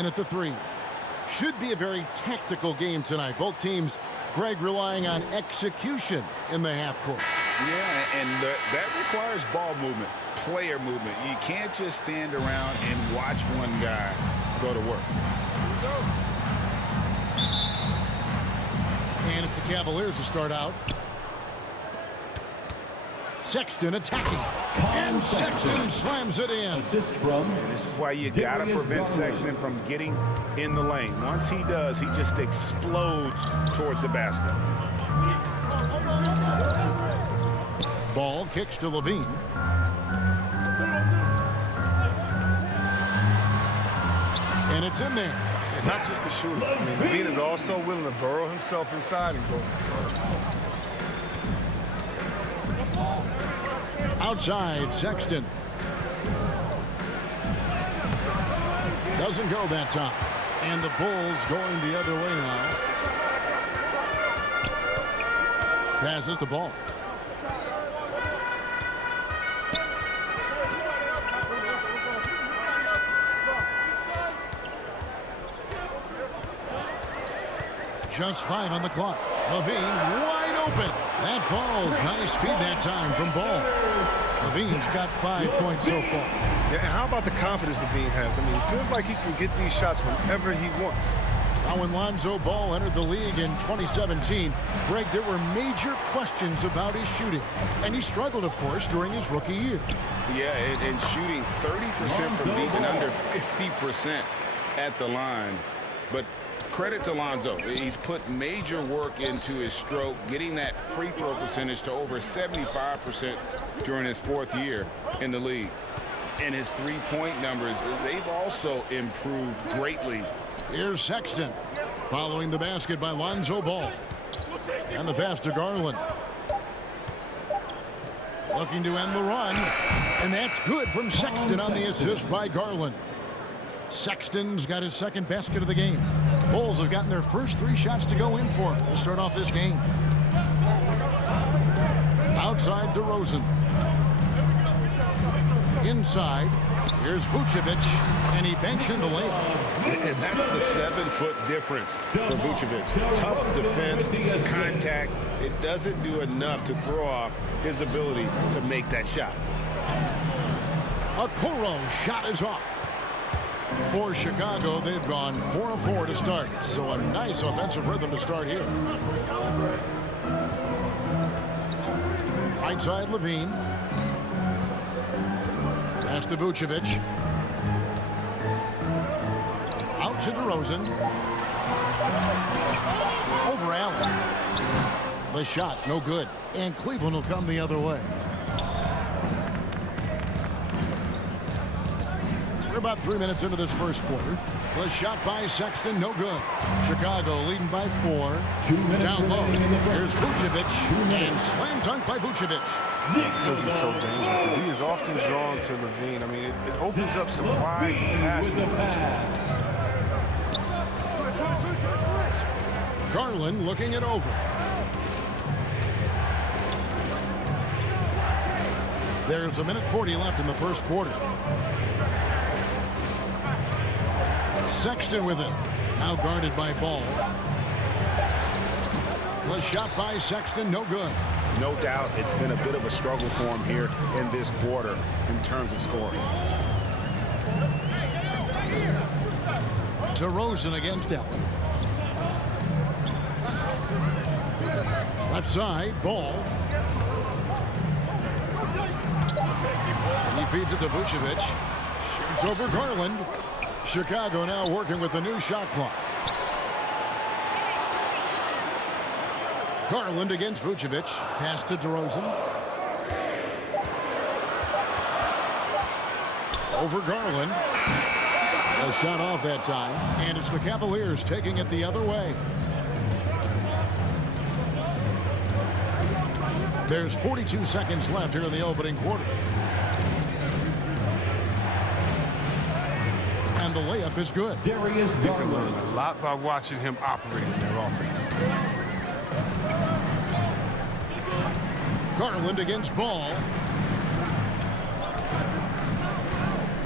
in at the 3. Should be a very tactical game tonight. Both teams, Greg, relying on execution in the half court. Yeah, and that requires ball movement, player movement. You can't just stand around and watch one guy go to work. And it's the Cavaliers to start out. Sexton attacking. And Sexton slams it in. And this is why you got to prevent Sexton from getting in the lane. Once he does, he just explodes towards the basket. Ball kicks to Levine. And it's in there. It's not just the shooter. I mean, Levine is also willing to burrow himself inside and go. Outside, Sexton. Doesn't go that time. And the Bulls going the other way now. Passes the ball. Just 5 on the clock. Levine wide open. That falls. Nice feed that time from Ball. Levine's got 5 points so far. Yeah, and how about the confidence Levine has? I mean, it feels like he can get these shots whenever he wants. Now, when Lonzo Ball entered the league in 2017, Greg, there were major questions about his shooting. And he struggled, of course, during his rookie year. Yeah, and shooting 30% from deep and under 50% at the line. But credit to Lonzo. He's put major work into his stroke, getting that free throw percentage to over 75% during his 4th year in the league. And his three-point numbers, they've also improved greatly. Here's Sexton following the basket by Lonzo Ball. And the pass to Garland. Looking to end the run. And that's good from Sexton on the assist by Garland. Sexton's got his 2nd basket of the game. Bulls have gotten their first 3 shots to go in for to start off this game. Outside DeRozan. Inside, here's Vucevic, and he banks in the layup. And that's the 7-foot difference for Vucevic. Tough defense, contact. It doesn't do enough to throw off his ability to make that shot. Okoro shot is off. For Chicago, they've gone 4 of 4 to start. So a nice offensive rhythm to start here. Right side, Levine. Pass to Vucevic. Out to DeRozan. Over Allen. The shot, no good. And Cleveland will come the other way. We're about 3 minutes into this first quarter. The shot by Sexton, no good. Chicago leading by 4. Down low. Here's Vucevic. And slam dunk by Vucevic. Because he's so dangerous. The D is often drawn to Levine. I mean, it opens up some wide passing. Garland looking it over. There's 1:40 left in the first quarter. Sexton with it. Now guarded by Ball. The shot by Sexton, no good. No doubt it's been a bit of a struggle for him here in this quarter in terms of scoring. DeRozan against Allen. Left side, Ball. He feeds it to Vucevic. Shoots over Garland. Chicago now working with the new shot clock. Garland against Vucevic. Pass to DeRozan. Over Garland. A shot off that time. And it's the Cavaliers taking it the other way. There's 42 seconds left here in the opening quarter. And the layup is good. You can learn a lot by watching him operate in their offense. Garland against Ball.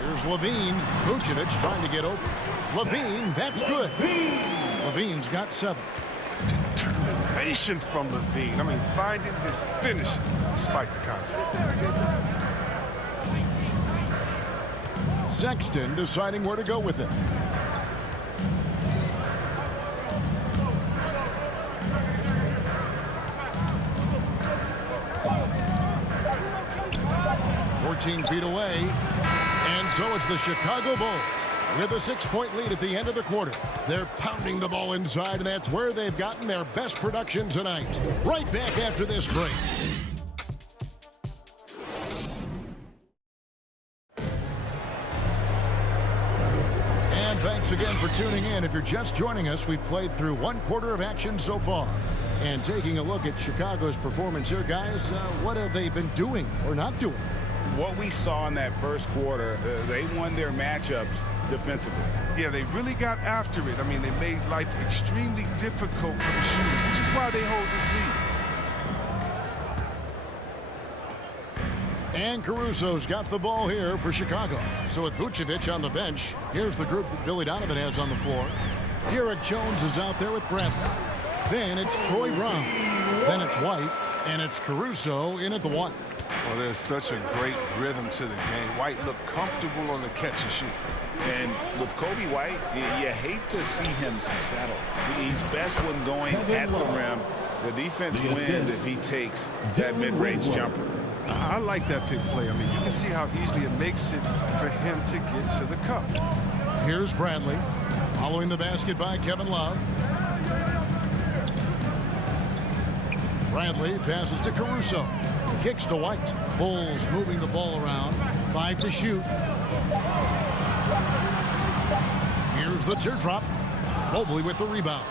Here's Levine. Vucevic trying to get open. Levine, that's good. Levine's got 7. Determination from Levine. I mean, finding his finish despite the contact. Sexton deciding where to go with it. Feet away, and so it's the Chicago Bulls with a 6-point lead at the end of the quarter. They're pounding the ball inside, and that's where they've gotten their best production tonight. Right back after this break. And thanks again for tuning in. If you're just joining us, we've played through 1 quarter of action so far. And taking a look at Chicago's performance here, guys, what have they been doing or not doing? What we saw in that first quarter, they won their matchups defensively. Yeah, they really got after it. I mean, they made life extremely difficult for the shooters, which is why they hold this lead. And Caruso's got the ball here for Chicago. So with Vucevic on the bench, here's the group that Billy Donovan has on the floor. Derek Jones is out there with Bradley. Then it's Troy Brown. Then it's White. And it's Caruso in at the 1. Well, there's such a great rhythm to the game. White looked comfortable on the catch and shoot. And with Kobe White, you hate to see him settle. He's best when going at the rim. The defense wins if he takes that mid-range jumper. I like that pick play. I mean, you can see how easily it makes it for him to get to the cup. Here's Bradley, following the basket by Kevin Love. Bradley passes to Caruso. Kicks to White. Bulls moving the ball around. 5 to shoot. Here's the teardrop. Mobley with the rebound.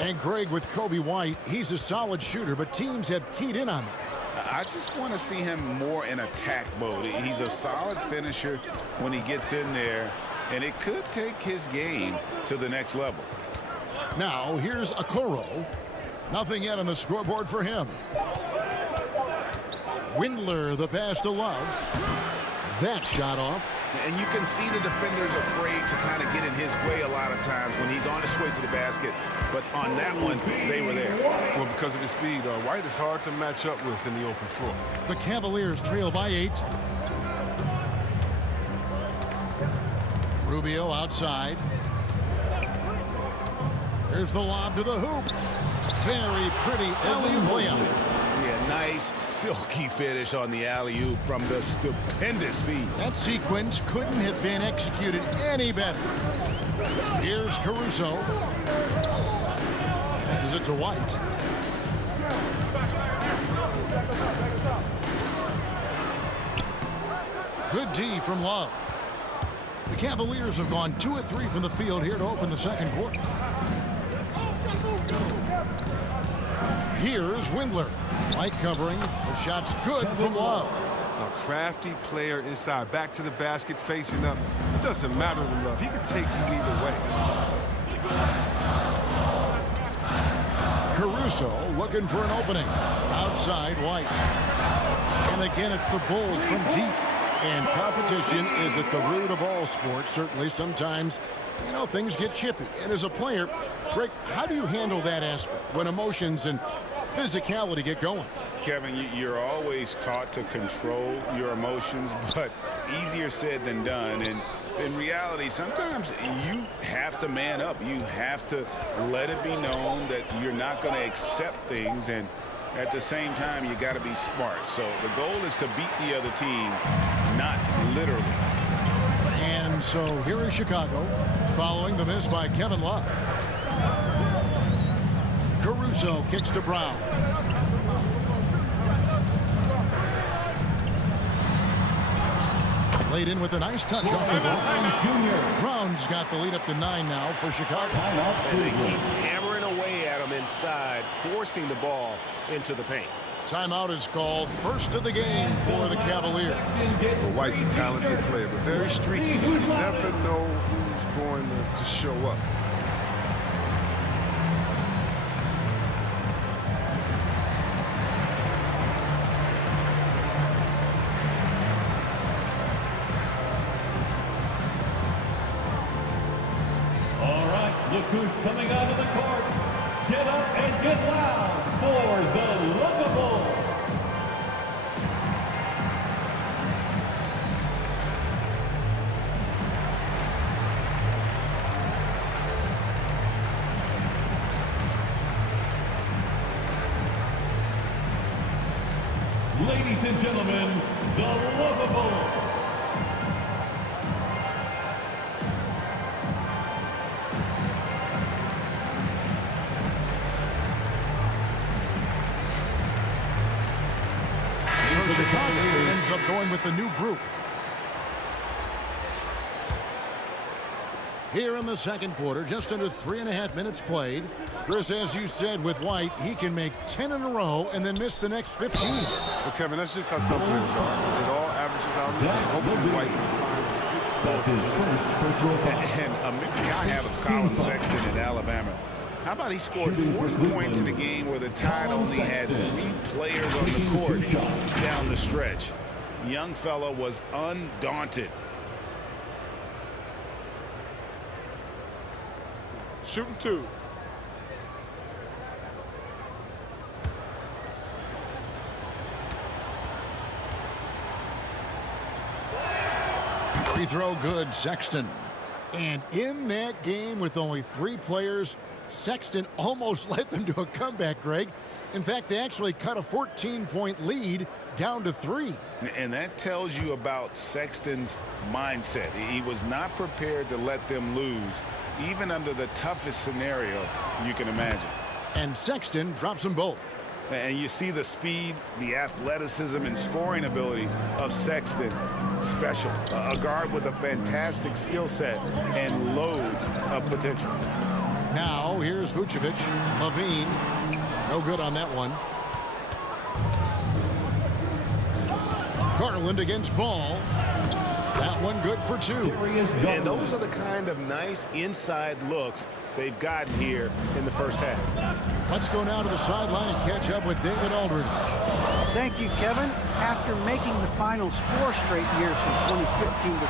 And Greg with Kobe White. He's a solid shooter, but teams have keyed in on that. I just want to see him more in attack mode. He's a solid finisher when he gets in there, and it could take his game to the next level. Now, here's Okoro. Nothing yet on the scoreboard for him. Windler, the pass to Love. That shot off. And you can see the defenders afraid to kind of get in his way a lot of times when he's on his way to the basket. But on that one, they were there. Well, because of his speed, White is hard to match up with in the open floor. The Cavaliers trail by 8. Rubio outside. There's the lob to the hoop. Very pretty alley-oop layup. Yeah, nice silky finish on the alley-oop from the stupendous feed. That sequence couldn't have been executed any better. Here's Caruso. Passes it to White. Good D from Love. The Cavaliers have gone 2 of 3 from the field here to open the second quarter. Here's Windler. White covering. The shot's good from Love. A crafty player inside. Back to the basket, facing up. It doesn't matter to Love. He can take you either way. Caruso looking for an opening. Outside White. And again, it's the Bulls from deep. And competition is at the root of all sports. Certainly sometimes, you know, things get chippy. And as a player, Rick, how do you handle that aspect when emotions and physicality get going? Kevin, you're always taught to control your emotions, but easier said than done. And in reality, sometimes you have to man up. You have to let it be known that you're not going to accept things. And at the same time, you got to be smart. So the goal is to beat the other team, not literally. And so here is Chicago, following the miss by Kevin Love. Caruso kicks to Brown. Laid in with a nice touch off the glass. Brown's got the lead up to 9 now for Chicago. And they keep hammering away at him inside, forcing the ball into the paint. Timeout is called. First of the game for the Cavaliers. Well, White's a talented player, but very streaky. You never know who's going to show up. Look who's coming out of the court. Get up and get loud for the Lookable. Ladies and gentlemen, the Lookable. So Chicago ends up going with the new group. Here in the second quarter, just under 3.5 minutes played. Chris, as you said with White, he can make 10 in a row and then miss the next 15. Well, Kevin, that's just how some players are. It all averages out. Hopefully White can find consistency. And I have a Colin Sexton in Alabama. How about he scored 40 points in a game where the Tide only had 3 players on the court down the stretch. Young fella was undaunted. Shooting 2. Free throw good, Sexton. And in that game with only 3 players, Sexton almost led them to a comeback, Greg. In fact, they actually cut a 14-point lead down to 3. And that tells you about Sexton's mindset. He was not prepared to let them lose, even under the toughest scenario you can imagine. And Sexton drops them both. And you see the speed, the athleticism, and scoring ability of Sexton. Special. A guard with a fantastic skill set and loads of potential. Now, here's Vucevic. Levine. No good on that one. Garland against Ball. That one good for 2. And those are the kind of nice inside looks they've gotten here in the first half. Let's go now to the sideline and catch up with David Aldridge. Thank you, Kevin. After making the finals 4 straight years from 2015 to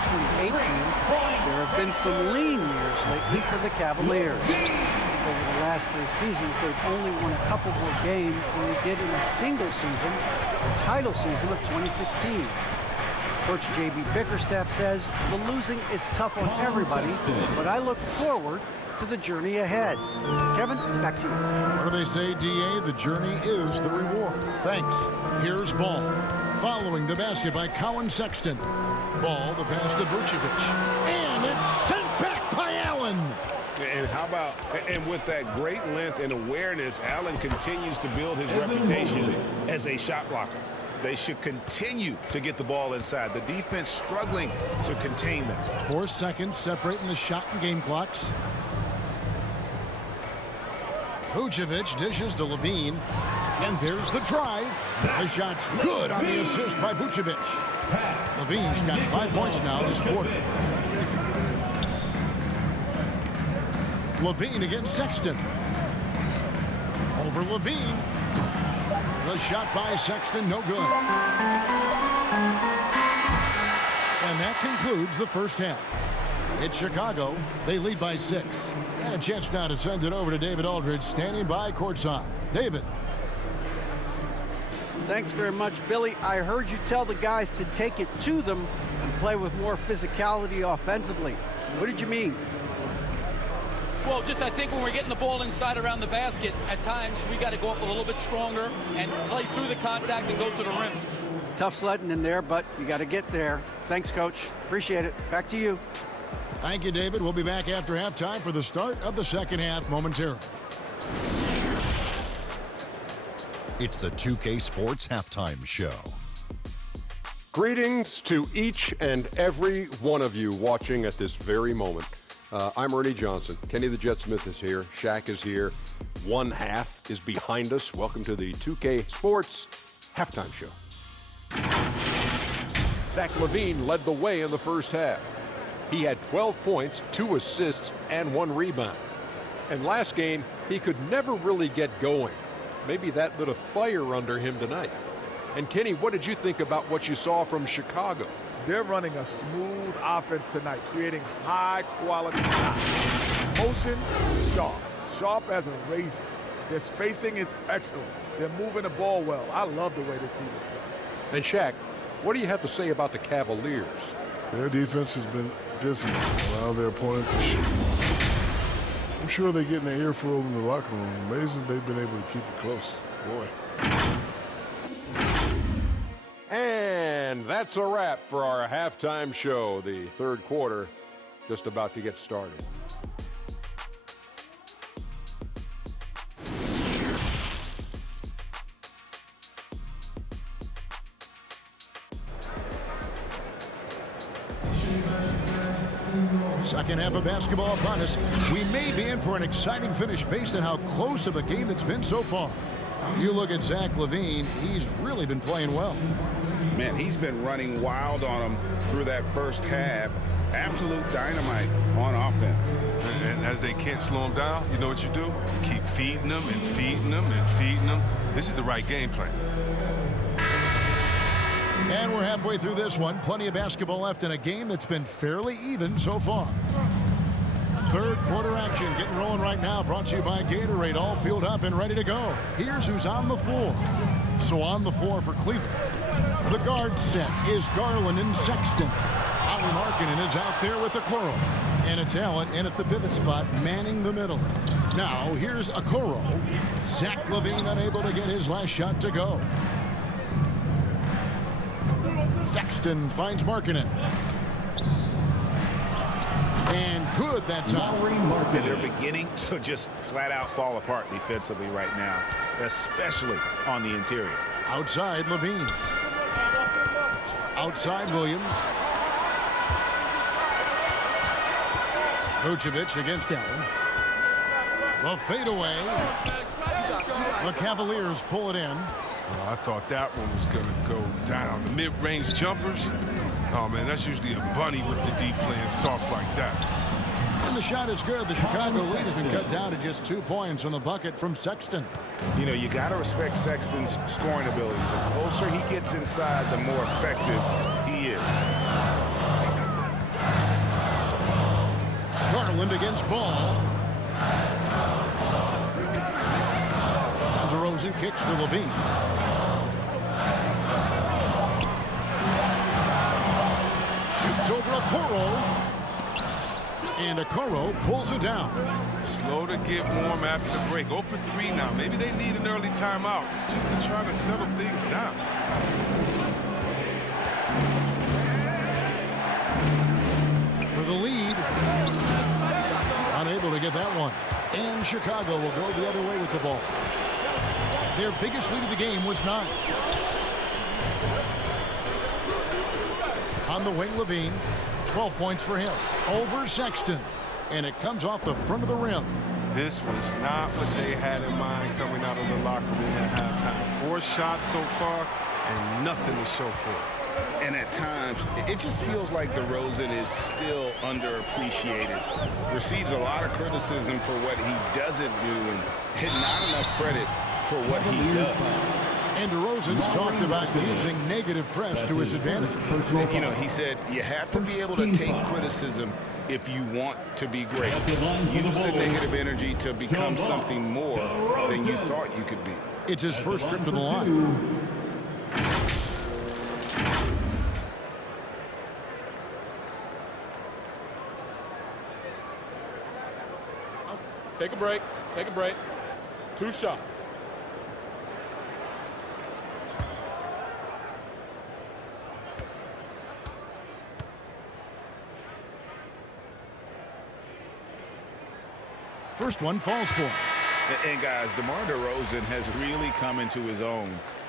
2018, there have been some lean years lately for the Cavaliers. Over the last 3 seasons, they've only won a couple more games than they did in a single season, the title season of 2016. Coach J.B. Bickerstaff says the losing is tough on everybody, but I look forward to the journey ahead. Kevin, back to you. What do they say, D.A.? The journey is the reward. Thanks. Here's Ball. Following the basket by Colin Sexton. Ball, the pass to Vucevic. And it's sent back by Allen. And how about, and with that great length and awareness, Allen continues to build his reputation as a shot blocker. They should continue to get the ball inside. The defense struggling to contain them. 4 seconds separating the shot and game clocks. Vucevic dishes to Levine. And there's the drive. The shot's good on the assist by Vucevic. Levine's got 5 points now this quarter. Levine against Sexton. Over Levine. The shot by Sexton, no good. And that concludes the first half. It's Chicago. They lead by 6. And a chance now to send it over to David Aldridge, standing by courtside. David. Thanks very much, Billy. I heard you tell the guys to take it to them and play with more physicality offensively. What did you mean? Well, just I think when we're getting the ball inside around the basket, at times we got to go up a little bit stronger and play through the contact and go to the rim. Tough sledding in there, but you got to get there. Thanks, Coach. Appreciate it. Back to you. Thank you, David. We'll be back after halftime for the start of the second half momentarily. It's the 2K Sports Halftime Show. Greetings to each and every one of you watching at this very moment. I'm Ernie Johnson. Kenny the Jet Smith is here. Shaq is here. One half is behind us. Welcome to the 2K Sports Halftime Show. Zach LaVine led the way in the first half. He had 12 points, 2 assists, and 1 rebound. And last game, he could never really get going. Maybe that lit a fire under him tonight. And Kenny, what did you think about what you saw from Chicago? They're running a smooth offense tonight, creating high-quality shots. Motion, sharp. Sharp as a razor. Their spacing is excellent. They're moving the ball well. I love the way this team is playing. And Shaq, what do you have to say about the Cavaliers? Their defense has been dismal, allow their opponent to shoot. I'm sure they're getting an earful in the locker room. Amazing they've been able to keep it close. Boy. And that's a wrap for our halftime show. The third quarter just about to get started. Second half of basketball upon us. We may be in for an exciting finish based on how close of a game that's been so far. You look at Zach LaVine, he's really been playing well. Man, he's been running wild on him through that first half. Absolute dynamite on offense. And as they can't slow him down, you know what you do? You keep feeding them and feeding them and feeding them. This is the right game plan. And we're halfway through this one. Plenty of basketball left in a game that's been fairly even so far. Third quarter action getting rolling right now. Brought to you by Gatorade. All fueled up and ready to go. Here's who's on the floor. So on the floor for Cleveland. The guard set is Garland and Sexton. Howie Markkanen is out there with Okoro. And it's Allen in at the pivot spot, manning the middle. Now here's Okoro. Zach LaVine unable to get his last shot to go. Sexton finds Markkanen. And good that time. And they're beginning to just flat out fall apart defensively right now, especially on the interior. Outside LaVine. Outside Williams. Vucevic against Allen. The fadeaway. The Cavaliers pull it in. Oh, I thought that one was going to go down. The mid-range jumpers, oh, man, that's usually a bunny with the deep playing soft like that. And the shot is good. The Chicago lead has been cut down to just 2 points on the bucket from Sexton. You know, you got to respect Sexton's scoring ability. The closer he gets inside, the more effective he is. Garland against Ball. DeRozan kicks to LaVine. Shoots over Okoro. And Okoro pulls it down. Slow to get warm after the break. 0 for 3 now. Maybe they need an early timeout. It's just to try to settle things down. For the lead. Unable to get that one. And Chicago will go the other way with the ball. Their biggest lead of the game was 9. On the wing, LaVine. 12 points for him. Over Sexton. And it comes off the front of the rim. This was not what they had in mind coming out of the locker room at halftime. 4 shots so far and nothing to show for it. And at times, it just feels like DeRozan is still underappreciated. Receives a lot of criticism for what he doesn't do and not enough credit for what he does. And DeRozan's talked about using negative press to his advantage. You know, he said you have to be able to take criticism if you want to be great. Use the negative energy to become something more than you thought you could be. It's his first trip to the line. Take a break. Take a break. 2 shots. First one falls for him. And guys, DeMar DeRozan has really come into his own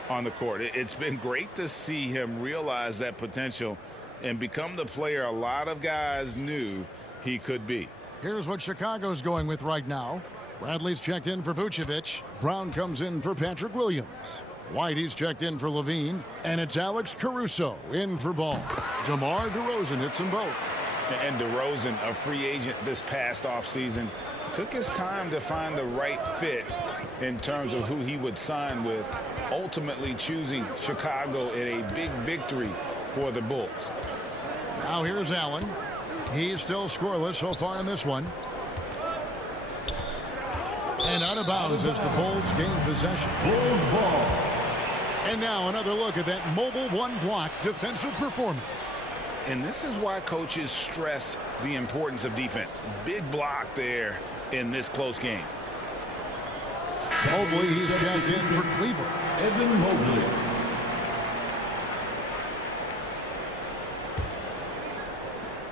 on the court. It's been great to see him realize that potential and become the player a lot of guys knew he could be. Here's what Chicago's going with right now. Bradley's checked in for Vucevic. Brown comes in for Patrick Williams. Whitey's checked in for LaVine. And it's Alex Caruso in for Ball. DeMar DeRozan hits them both. And DeRozan, a free agent this past offseason, took his time to find the right fit in terms of who he would sign with, ultimately choosing Chicago in a big victory for the Bulls. Now here's Allen. He's still scoreless so far in this one. And out of bounds as the Bulls gain possession. Bulls ball. And now another look at that mobile one-block defensive performance. And this is why coaches stress the importance of defense. Big block there in this close game. Mobley, he's checked in for Cleveland. Evan Mobley.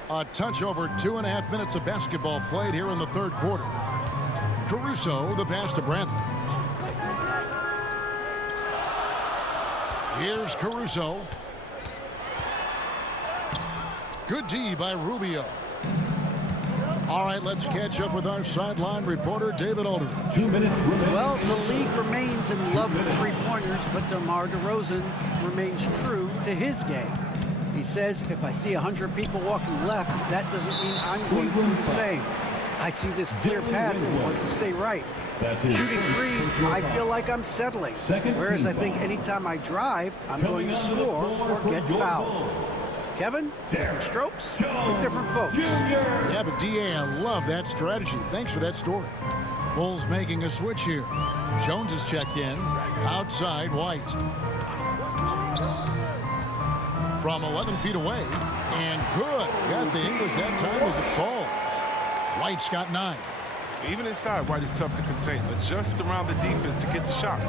A touch over 2.5 minutes of basketball played here in the third quarter. Caruso, the pass to Bradley. Here's Caruso. Good D by Rubio. All right, let's catch up with our sideline reporter, David Aldridge. 2 minutes remaining. Well, the league remains in love with three-pointers, but DeMar DeRozan remains true to his game. He says, if I see 100 people walking left, that doesn't mean I'm going to do the same. I see this clear path and want to stay right. Shooting threes, I feel like I'm settling. Whereas I think anytime I drive, I'm going to score or get fouled. Kevin, different strokes with different folks. Yeah, but DA, I love that strategy. Thanks for that story. Bulls making a switch here. Jones is checked in. Outside, White. From 11 feet away. And good. Got the English that time as it falls. White's got 9. Even inside, White is tough to contain. Adjust around the defense to get the shot.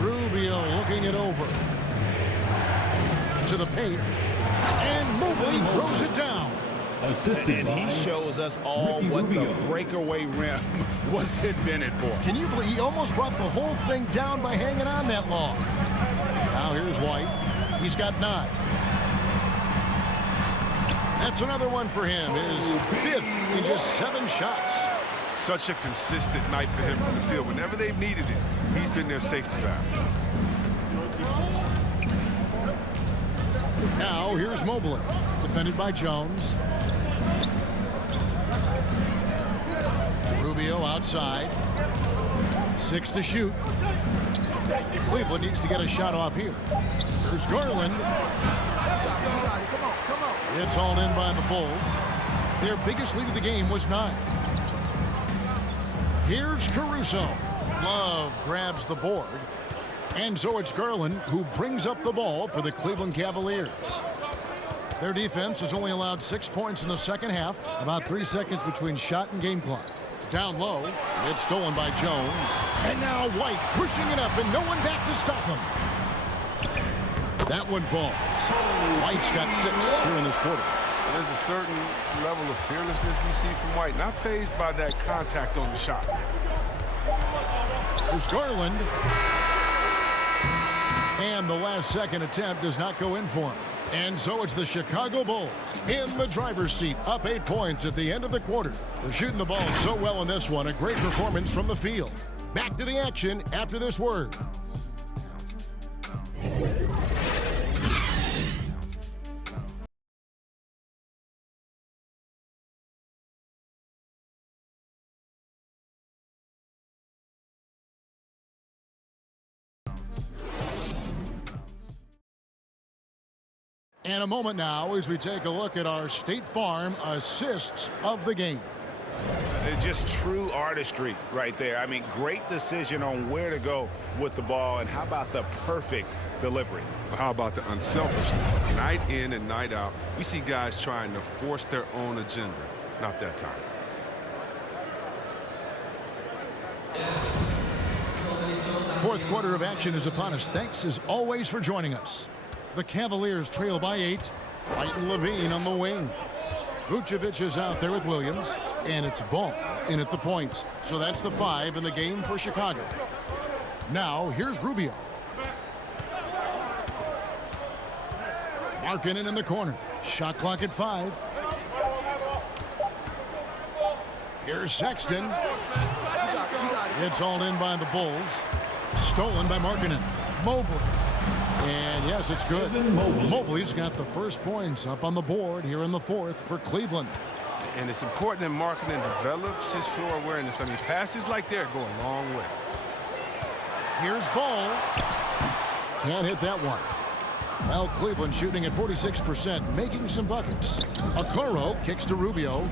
Rubio looking it over. To the paint. And Mobley throws it down. And he shows us all what the breakaway rim was invented for. Can you believe he almost brought the whole thing down by hanging on that long? Now here's White. He's got 9. That's another one for him. His 5th in just 7 shots. Such a consistent night for him from the field. Whenever they've needed it, he's been their safety valve. Now here's Mobley, defended by Jones. Rubio outside. 6 to shoot. Cleveland needs to get a shot off here. There's Garland. It's all in by the Bulls. Their biggest lead of the game was 9. Here's Caruso. Love grabs the board. And so it's Garland who brings up the ball for the Cleveland Cavaliers. Their defense has only allowed 6 points in the second half. About 3 seconds between shot and game clock. Down low. It's stolen by Jones. And now White pushing it up and no one back to stop him. That one falls. White's got 6 here in this quarter. There's a certain level of fearlessness we see from White. Not fazed by that contact on the shot. There's Garland. And the last second attempt does not go in for him. And so it's the Chicago Bulls in the driver's seat, up 8 points at the end of the quarter. They're shooting the ball so well in this one. A great performance from the field. Back to the action after this word. And a moment now as we take a look at our State Farm assists of the game. Just true artistry right there. I mean, great decision on where to go with the ball. And how about the perfect delivery? How about the unselfishness? Night in and night out, we see guys trying to force their own agenda. Not that time. Fourth quarter of action is upon us. Thanks as always for joining us. The Cavaliers trail by 8. White and Levine on the wing. Vucevic is out there with Williams. And it's Ball in at the point. So that's the 5 in the game for Chicago. Now here's Rubio. Markkanen in the corner. Shot clock at 5. Here's Sexton. It's all in by the Bulls. Stolen by Markkanen. Mobley. And yes, it's good. Mobley's got the first points up on the board here in the 4th for Cleveland. And it's important that Markkanen develops his floor awareness. I mean, passes like that go a long way. Here's Ball. Can't hit that one. Well, Cleveland shooting at 46%, making some buckets. Okoro kicks to Rubio.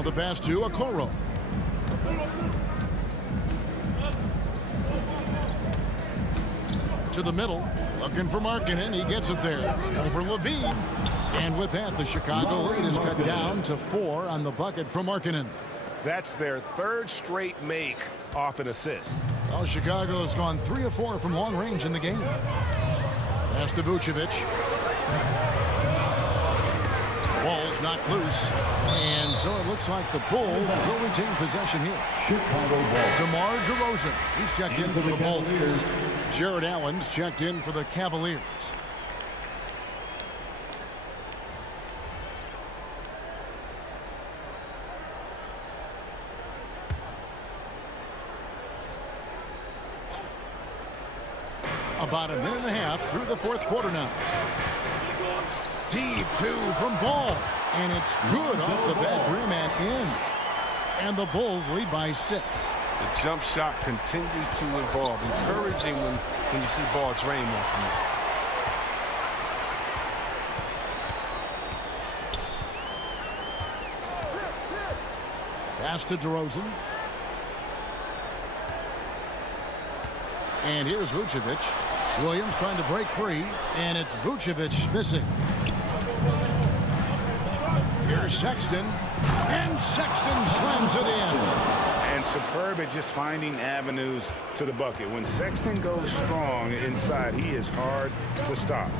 Now the pass to Okoro. To the middle, looking for Markkanen. He gets it there. Over Levine. And with that, the Chicago lead is cut down to 4 on the bucket from Markkanen. That's their third straight make off an assist. Well, Chicago has gone 3 of 4 from long range in the game. Pass to Vucevic. Ball's knocked loose. And so it looks like the Bulls will retain possession here. DeMar DeRozan. He's checked in for the Bulls. Jared Allen's checked in for the Cavaliers. About a minute and a half through the fourth quarter now. Deep 2 from Ball. And it's good off the back rim and in. And the Bulls lead by 6. The jump shot continues to evolve. Encouraging when you see Ball drain one from it. Pass to DeRozan. And here's Vucevic. Williams trying to break free. And it's Vucevic missing. Here's Sexton. And Sexton slams it in. And superb at just finding avenues to the bucket. When Sexton goes strong inside, he is hard to stop.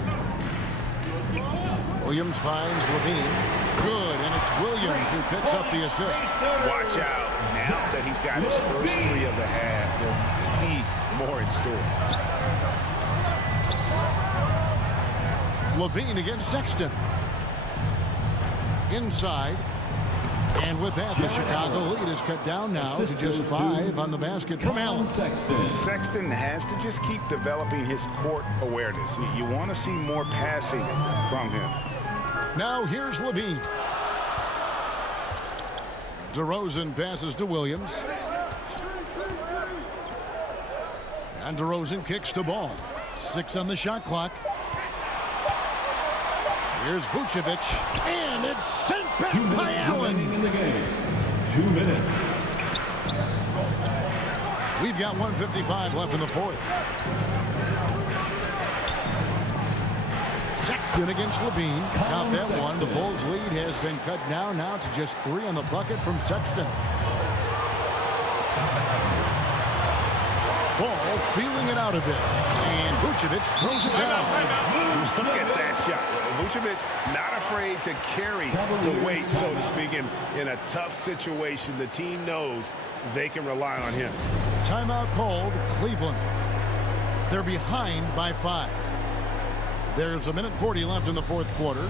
Williams finds Levine. Good, and it's Williams who picks up the assist. Watch out. Now that he's got his first 3 of the half, there'll be more in store. Levine against Sexton. Inside. And with that, the Chicago lead is cut down now to just 5 on the basket from Allen. Sexton has to just keep developing his court awareness. You want to see more passing from him. Now here's Levine. DeRozan passes to Williams. And DeRozan kicks the ball. 6 on the shot clock. Here's Vucevic, and it's sent back by Allen. In the game. 2 minutes. We've got 1:55 left in the fourth. Sexton against Levine. Count that one. The Bulls' lead has been cut down now to just 3 on the bucket from Sexton. Ball feeling it out a bit. And Vucevic throws it down. Look at that shot. Vucevic not afraid to carry the weight, so to speak, in a tough situation. The team knows they can rely on him. Timeout called Cleveland. They're behind by 5. There's a minute 40 left in the fourth quarter.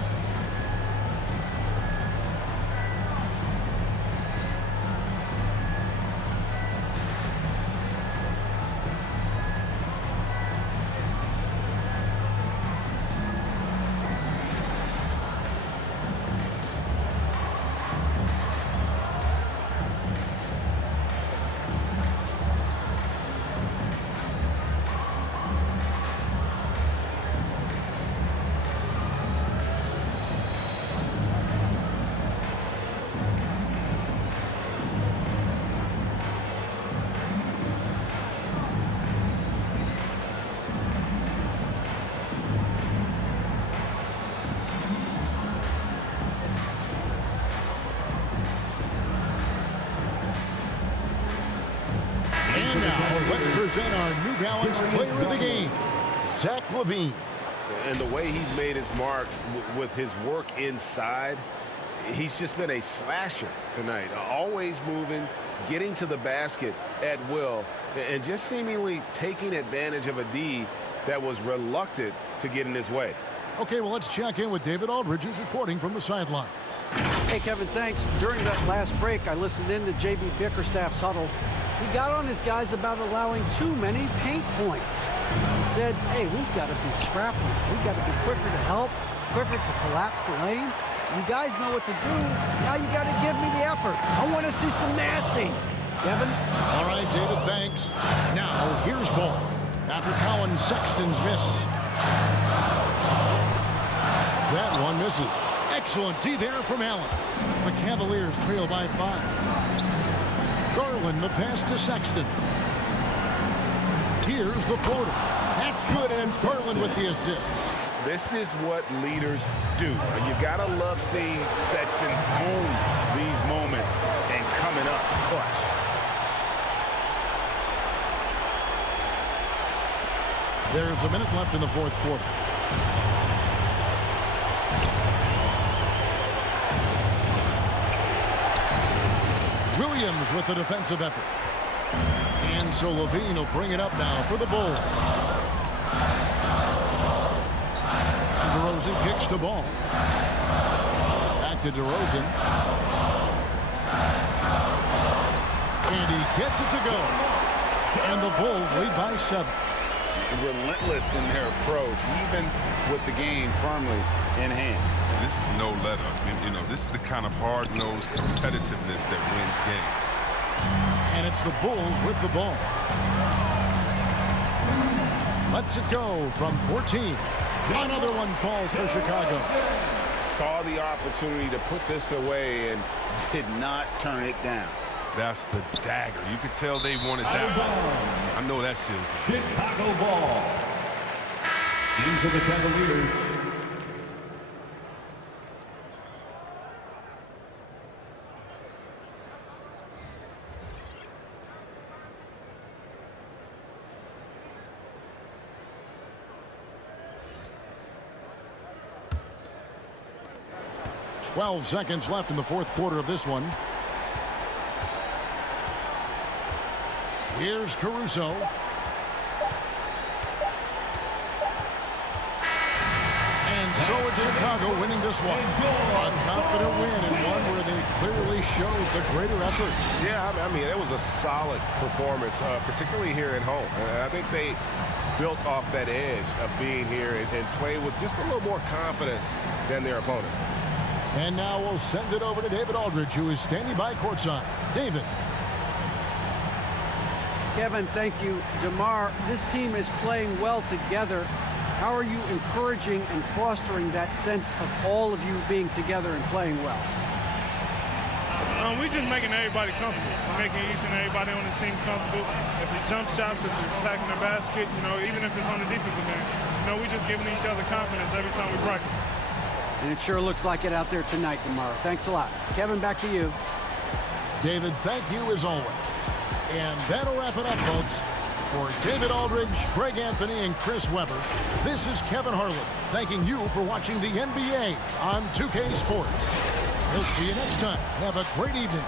And now, let's present our New Balance player of the game, Zach LaVine. And the way he's made his mark with his work inside, he's just been a slasher tonight. Always moving, getting to the basket at will, and just seemingly taking advantage of a D that was reluctant to get in his way. Okay, well, let's check in with David Aldridge, who's reporting from the sidelines. Hey, Kevin, thanks. During that last break, I listened in to J.B. Bickerstaff's huddle. He got on his guys about allowing too many paint points. He said, hey, we've got to be scrappy. We've got to be quicker to help, quicker to collapse the lane. You guys know what to do. Now you got to give me the effort. I want to see some nasty. Kevin? All right, David, thanks. Now, here's Ball. After Colin Sexton's miss. That one misses. Excellent D there from Allen. The Cavaliers trail by 5. Garland the pass to Sexton. Here's the floater. That's good, and it's Garland with the assist. This is what leaders do. You gotta love seeing Sexton own these moments and coming up clutch. There's a minute left in the fourth quarter. Williams with the defensive effort. And so Levine will bring it up now for the Bulls. DeRozan kicks the ball. Back to DeRozan. And he gets it to go. And the Bulls lead by 7. Relentless in their approach, even with the game firmly in hand. This is no let-up. You know, this is the kind of hard-nosed competitiveness that wins games. And it's the Bulls with the ball. Lets it go from 14. Another one falls for Chicago. Saw the opportunity to put this away and did not turn it down. That's the dagger. You could tell they wanted that one. I know that seals. Chicago ball. These are the Cavaliers. .12 seconds left in the fourth quarter of this one. Here's Caruso. And so it's Chicago winning this one. A confident win and one where they clearly showed the greater effort. Yeah, I mean, it was a solid performance, particularly here at home. I think they built off that edge of being here and played with just a little more confidence than their opponent. And now we'll send it over to David Aldridge, who is standing by courtside. David. Kevin, thank you. DeMar, this team is playing well together. How are you encouraging and fostering that sense of all of you being together and playing well? We're just making everybody comfortable, making each and everybody on the team comfortable. If it's jump shots, if it's attacking the basket, you know, even if it's on the defensive end, you know, we're just giving each other confidence every time we practice. And it sure looks like it out there tonight, DeMar. Thanks a lot. Kevin, back to you. David, thank you as always. And that'll wrap it up, folks. For David Aldridge, Greg Anthony, and Chris Webber, this is Kevin Harlan thanking you for watching the NBA on 2K Sports. We'll see you next time. Have a great evening.